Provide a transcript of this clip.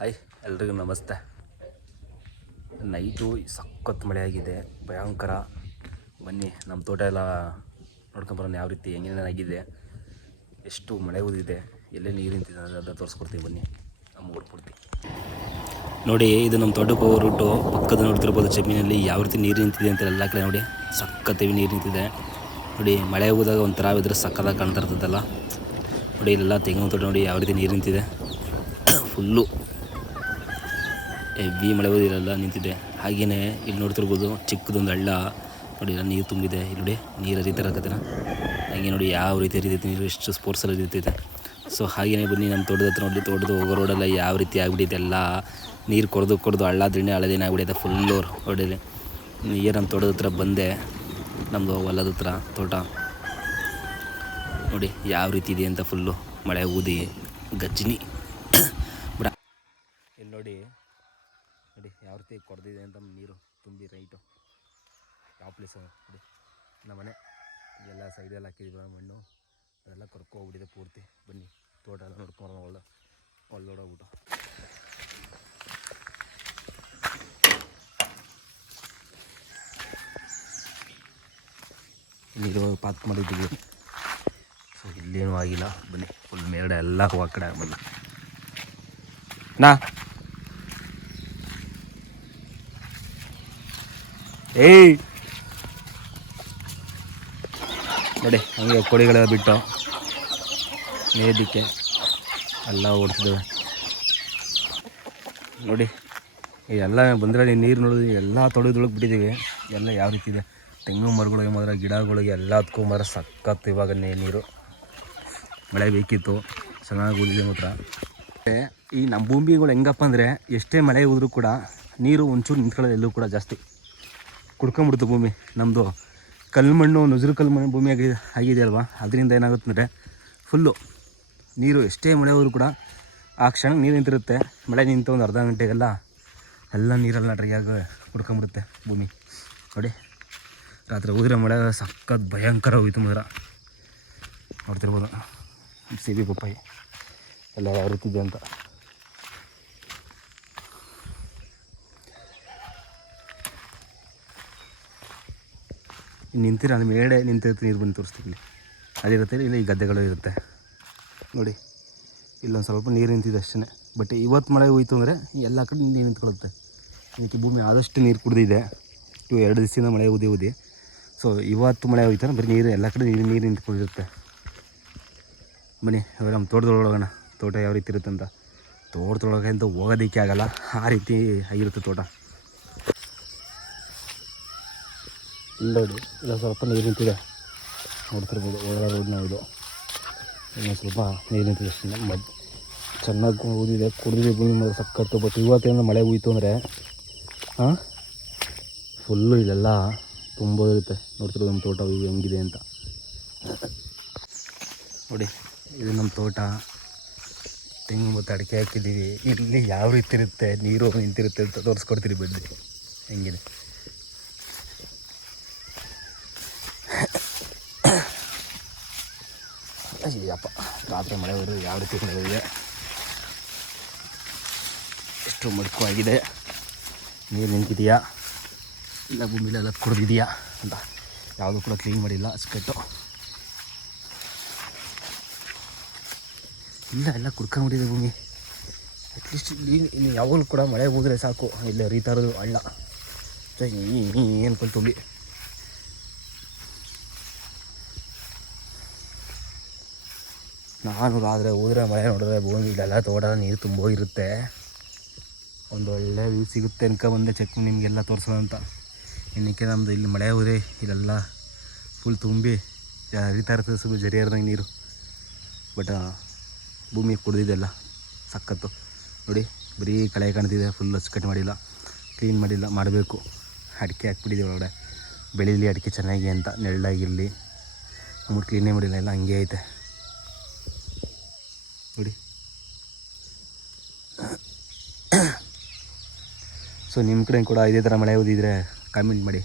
Hi ಎಲ್ರಿಗೂ ನಮಸ್ತೆ. Night ಸಖತ್ ಮಳೆ ಆಗಿದೆ, ಭಯಂಕರ. ಬನ್ನಿ ನಮ್ಮ ತೋಟ ಎಲ್ಲ ನೋಡ್ಕೊಂಬರೋಣ, ಯಾವ ರೀತಿ ಹೆಂಗೇನಾಗಿದೆ, ಎಷ್ಟು ಮಳೆ ಊದಿದೆ, ಎಲ್ಲೇ ನೀರು ನಿಂತಿದೆ ಅದನ್ನು ತೋರಿಸ್ಕೊಡ್ತೀವಿ. ಬನ್ನಿ ನಮ್ಮ ಊರು ಪೂರ್ತಿ ನೋಡಿ. ಇದು ನಮ್ಮ ತೋಟಕ್ಕೆ ಹೋಗೋ ರೂಟು. ಪಕ್ಕದ ನೋಡ್ತಿರ್ಬೋದು ಜಮೀನಲ್ಲಿ ಯಾವ ರೀತಿ ನೀರು ನಿಂತಿದೆ ಅಂತ ಎಲ್ಲ ಕಡೆ ನೋಡಿ. ಸಖತ್ತೇವಿ ನೀರು ನಿಂತಿದೆ ನೋಡಿ. ಮಳೆ ಹೋದಾಗ ಒಂಥರ ಇದ್ರೆ ಸಕ್ಕತ್ತಾಗಿ ಕಾಣ್ತಾ ಇರ್ತದಲ್ಲ ನೋಡಿ. ಇಲ್ಲೆಲ್ಲ ತೆಂಗಿನ ತೋಟ ನೋಡಿ ಯಾವ ರೀತಿ ನೀರು ನಿಂತಿದೆ. ಫುಲ್ಲು ಹೆವಿ ಮಳೆ ಹೋದಿರಲ್ಲ ನಿಂತಿದೆ. ಹಾಗೆಯೇ ಇಲ್ಲಿ ನೋಡ್ತಿರ್ಬೋದು ಚಿಕ್ಕದೊಂದು ಹಳ್ಳ ನೋಡಿ, ಎಲ್ಲ ನೀರು ತುಂಬಿದೆ. ಇಲ್ಲಿ ನೋಡಿ ನೀರು ಹರಿತಿರಕತ್ತಿನ ಹಾಗೆ ನೋಡಿ ಯಾವ ರೀತಿ ಹರಿತೈತೆ ನೀರು, ಎಷ್ಟು ಸ್ಪೋರ್ಟ್ಸಲ್ಲಿ ಹರಿತೈತೆ. ಸೊ ಹಾಗೆಯೇ ಬನ್ನಿ ನಮ್ಮ ತೋಟದ ಹತ್ರ ನೋಡಿ. ತೋಟದ ಹೋಗೋ ರೋಡೆಲ್ಲ ಯಾವ ರೀತಿ ಆಗಿಬಿಟ್ಟಿದೆ, ಎಲ್ಲ ನೀರು ಕೊಡ್ದು ಹಳ್ಳ ದಿಣ್ಣೆ ಹಳದಿನ ಆಗಿಬಿಟ್ಟಿದೆ ಫುಲ್ಲು ರೋಡಲ್ಲಿ. ನೀರು ನಮ್ಮ ತೋಟದ ಹತ್ರ ಬಂದೆ, ನಮ್ಮದು ಹೊಲದ ಹತ್ರ ತೋಟ ನೋಡಿ ಯಾವ ರೀತಿ ಇದೆ ಅಂತ. ಫುಲ್ಲು ಮಳೆ ಊದಿ ಗಜ್ಜಿನಿ ಬಿಡ. ಇಲ್ಲಿ ನೋಡಿ ಯಾವ ರೀತಿ ಕೊಡ್ದಿದೆ ಅಂತ ನೀರು ತುಂಬಿ ರೈಟು. ಯಾವ ಪ್ಲೇಸ್ ನೋಡಿ, ನಮ್ಮ ಮನೆ ಎಲ್ಲ ಸೈಡೆಲ್ಲ ಹಾಕಿದ್ದೀವಿ ಮಣ್ಣು, ಅದೆಲ್ಲ ಕರ್ಕೋಗ್ಬಿಟ್ಟಿದೆ ಪೂರ್ತಿ. ಬನ್ನಿ ತೋಟ ಎಲ್ಲ ನೋಡ್ಕೊಂಡು ಒಳ್ಳೋಡೋಗ್ಬಿಟ್ಟು. ನೀರು ಪಾತ್ ಮಾಡಿದ್ದೀವಿ. ಸೊ ಇಲ್ಲೇನೂ ಆಗಿಲ್ಲ. ಬನ್ನಿ ಫುಲ್ ಮೇಲ್ಗಡೆ ಎಲ್ಲ ಹೂವು ಕಡೆ ಬನ್ನ ನಾ ಏಯ್ ನೋಡಿ ಹಂಗೆ ಕೋಳಿಗಳೆಲ್ಲ ಬಿಟ್ಟು ಮೇದಕ್ಕೆ ಎಲ್ಲ ಓಡ್ತಿದ್ದೇವೆ ನೋಡಿ. ಎಲ್ಲ ಬಂದರೆ ನೀರು ನೋಡಿದ್ವಿ, ಎಲ್ಲ ತೊಳೆದೊಳಗೆ ಬಿಟ್ಟಿದ್ದೀವಿ. ಎಲ್ಲ ಯಾವ ರೀತಿ ಇದೆ, ತೆಂಗು ಮರಗಳಿಗೆ ಮಾತ್ರ, ಗಿಡಗಳಿಗೆ ಎಲ್ಲದಕ್ಕೂ ಮಾತ್ರ ಸಖತ್ತು ಇವಾಗ ನೀರು. ಮಳೆ ಬೇಕಿತ್ತು, ಚೆನ್ನಾಗಿ ಉಳಿದಿದೆ ಮಾತ್ರ. ಈ ನಮ್ಮ ಭೂಮಿಗಳು ಹೆಂಗಪ್ಪ ಅಂದರೆ, ಎಷ್ಟೇ ಮಳೆ ಹೋದ್ರೂ ಕೂಡ ನೀರು ಒಂಚೂರು ನಿಂತ್ಕೊಳ್ಳೋದು ಎಲ್ಲೂ ಕೂಡ ಜಾಸ್ತಿ ಕುಡ್ಕೊಂಬಿಡ್ತು ಭೂಮಿ. ನಮ್ಮದು ಕಲ್ಲು ಮಣ್ಣು, ನುಜುರು ಕಲ್ಲು ಮಣ್ಣು ಭೂಮಿ ಆಗಿದೆ ಅಲ್ವಾ. ಅದರಿಂದ ಏನಾಗುತ್ತೆ ಅಂದರೆ ಫುಲ್ಲು ನೀರು ಎಷ್ಟೇ ಮಳೆ ಹೋದ್ರೂ ಕೂಡ ಆ ಕ್ಷಣ ನೀರು ನಿಂತಿರುತ್ತೆ. ಮಳೆ ನಿಂತು ಒಂದು ಅರ್ಧ ಗಂಟೆಗೆಲ್ಲ ಎಲ್ಲ ನೀರೆಲ್ಲ ಡ್ರೈಯಾಗಿ ಕುಡ್ಕೊಂಬಿಡುತ್ತೆ ಭೂಮಿ ನೋಡಿ. ರಾತ್ರಿ ಹೋದ್ರೆ ಮಳೆ ಸಖತ್ ಭಯಂಕರ ಹೋಯ್ತು ಮಾತ್ರ. ನೋಡ್ತಿರ್ಬೋದು ಸಿಬಿ ಪಪ್ಪಾಯಿ ಎಲ್ಲ ಯಾವ ರೀತಿ ಇದೆ ಅಂತ. ನಿಂತಿರ ಅಲ್ಲಿ ಮೇಡೆ ನಿಂತಿರುತ್ತೆ, ನೀರು ಬಂದು ತೋರಿಸ್ತೀವಿ. ಅದಿರುತ್ತೆ, ಇಲ್ಲ ಈ ಗದ್ದೆಗಳು ಇರುತ್ತೆ ನೋಡಿ. ಇಲ್ಲೊಂದು ಸ್ವಲ್ಪ ನೀರು ನಿಂತಿದೆ ಅಷ್ಟೇ. ಬಟ್ ಇವತ್ತು ಮಳೆ ಹೋಯ್ತು ಅಂದರೆ ಎಲ್ಲ ಕಡೆ ನೀರು ನಿಂತ್ಕೊಳ್ಳುತ್ತೆ. ಇದಕ್ಕೆ ಭೂಮಿ ಆದಷ್ಟು ನೀರು ಕುಡಿದಿದೆ. 2 ದಿವಸದಿಂದ ಮಳೆ ಊದಿ. ಸೊ ಇವತ್ತು ಮಳೆ ಹೋಯ್ತಾರೆ ಬರೀ ನೀರು ಎಲ್ಲ ಕಡೆ ನೀರು ನಿಂತ್ಕೊಂಡಿರುತ್ತೆ. ಬನ್ನಿ ಇವಾಗ ನಮ್ಮ ತೋಟದೊಳಗೆ ಹೋಗೋಣ, ತೋಟ ಯಾವ ರೀತಿ ಇರುತ್ತೆ ಅಂತ. ತೋಟದೊಳಗೆ ಅಂತ ಹೋಗೋದಕ್ಕೆ ಆಗಲ್ಲ, ಆ ರೀತಿ ಆಗಿರುತ್ತೆ ತೋಟ. ನೋಡಿ ಇಲ್ಲ ಸ್ವಲ್ಪ ನೀರು ನಿಂತಿದೆ, ನೋಡ್ತಿರ್ಬೋದು. ಒಳ್ಳೆ ರೋಡ್ನ ಇದು, ಇನ್ನೊಂದು ಸ್ವಲ್ಪ ನೀರು ನಿಂತಿದೆ ಅಷ್ಟೇ. ಚೆನ್ನಾಗಿ ಊದಿದೆ, ಕುಡಿದಿದೆ ಭೂಮಿ ಮೇಲೆ ಸಕ್ಕತ್ತು. ಬಟ್ ಇವತ್ತೇನು ಮಳೆ ಹೋಯ್ತು ಅಂದರೆ ಫುಲ್ಲು ಇಲ್ಲೆಲ್ಲ ತುಂಬೋದಿರುತ್ತೆ. ನೋಡ್ತಿರೋದು ನಮ್ಮ ತೋಟ ಹೆಂಗಿದೆ ಅಂತ ನೋಡಿ. ಇದು ನಮ್ಮ ತೋಟ, ತೆಂಗು ಮತ್ತು ಅಡಿಕೆ ಹಾಕಿದ್ದೀವಿ. ಇಲ್ಲಿ ಯಾವ ರೀತಿ ಇರುತ್ತೆ, ನೀರು ನಿಂತಿರುತ್ತೆ ಅಂತ ತೋರಿಸ್ಕೊಡ್ತೀರಿ ಬನ್ನಿ ಹೆಂಗಿದೆ. ಅಯ್ಯಪ್ಪ ರಾತ್ರಿ ಮಳೆ ಹೋದ್ರೆ ಯಾವ ರೀತಿ ಮಳೆ ಹೋಗಿದೆ, ಎಷ್ಟು ಮಡ್ಕು ಆಗಿದೆ, ನೀರು ನಿಂತಿದೆಯಾ ಇಲ್ಲ ಭೂಮಿಲೆಲ್ಲ ಕುಡಿದಿದೆಯಾ ಅಂತ ಯಾವುದೂ ಕೂಡ ಕ್ಲೀನ್ ಮಾಡಿಲ್ಲ ಅಚ್ಚುಕಟ್ಟು. ಇಲ್ಲ ಎಲ್ಲ ಕುಡ್ಕೊಂಬಿಟ್ಟಿದೆ ಭೂಮಿ. ಅಟ್ಲೀಸ್ಟ್ ಇನ್ನು ಯಾವಾಗಲೂ ಕೂಡ ಮಳೆ ಹೋದರೆ ಸಾಕು, ಇಲ್ಲ ಹರಿತಾ ಇರೋದು ಹಳ್ಳ ಏನು ತುಂಬಿ. ನಾನು ಆದರೆ ಹೋದರೆ ಮಳೆ ನೋಡಿದ್ರೆ ಭೂಮಿ ಇಲ್ಲೆಲ್ಲ ತೋಟ ನೀರು ತುಂಬೋಗಿರುತ್ತೆ. ಒಂದು ಒಳ್ಳೆ ವ್ಯೂ ಸಿಗುತ್ತೆ ಅನ್ಕೊಂಬಂದೆ ಚೆಕ್ ನಿಮಗೆಲ್ಲ ತೋರಿಸೋಣ ಅಂತ. ಏನಕ್ಕೆ ನಮ್ಮದು ಇಲ್ಲಿ ಮಳೆ ಹೋದರೆ ಇಲ್ಲೆಲ್ಲ ಫುಲ್ ತುಂಬಿ ಹರಿತಾ ಇರ್ತದೆ, ಸ್ವಲ್ಪ ಜರಿ ಹರಿದಂಗೆ ನೀರು. ಬಟ್ ಭೂಮಿ ಕುಡಿದಿದೆಲ್ಲ ಸಖತ್ತು ನೋಡಿ. ಬರೀ ಕಳೆ ಕಾಣ್ತಿದೆ, ಫುಲ್ ಅಚ್ಚುಕಟ್ಟು ಮಾಡಿಲ್ಲ, ಕ್ಲೀನ್ ಮಾಡಿಲ್ಲ, ಮಾಡಬೇಕು. ಅಡಿಕೆ ಹಾಕ್ಬಿಟ್ಟಿದೆ ಒಳಗಡೆ, ಬೆಳೀಲಿ ಅಡಿಕೆ ಚೆನ್ನಾಗಿ ಅಂತ, ನೆರಳಾಗಿರಲಿ. ನಮ್ಮೂರು ಕ್ಲೀನೇ ಮಾಡಿಲ್ಲ, ಎಲ್ಲ ಹಂಗೆ ಐತೆ ನೋಡಿ. ಸೊ ನಿಮ್ಮ ಕಡೆ ಕೂಡ ಇದೇ ಥರ ಮಳೆ ಓದಿದರೆ ಕಾಮೆಂಟ್ ಮಾಡಿ.